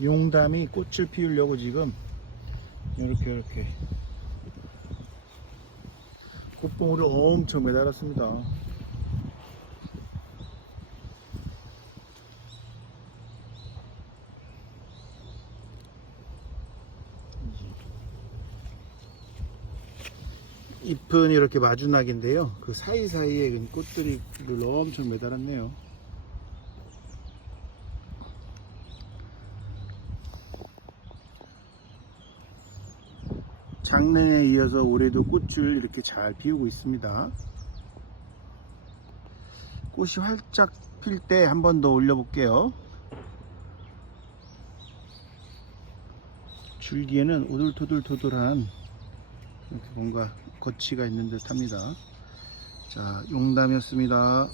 용담이 꽃을 피우려고 지금 이렇게 이렇게 꽃봉오를 엄청 매달았습니다. 잎은 이렇게 마주낙인데요. 그 사이사이에 꽃들이 엄청 매달았네요. 작년에 이어서 올해도 꽃을 이렇게 잘 피우고 있습니다. 꽃이 활짝 필 때 한 번 더 올려볼게요. 줄기에는 오돌토돌토돌한 이렇게 뭔가 거치가 있는 듯 합니다. 자, 용담이었습니다.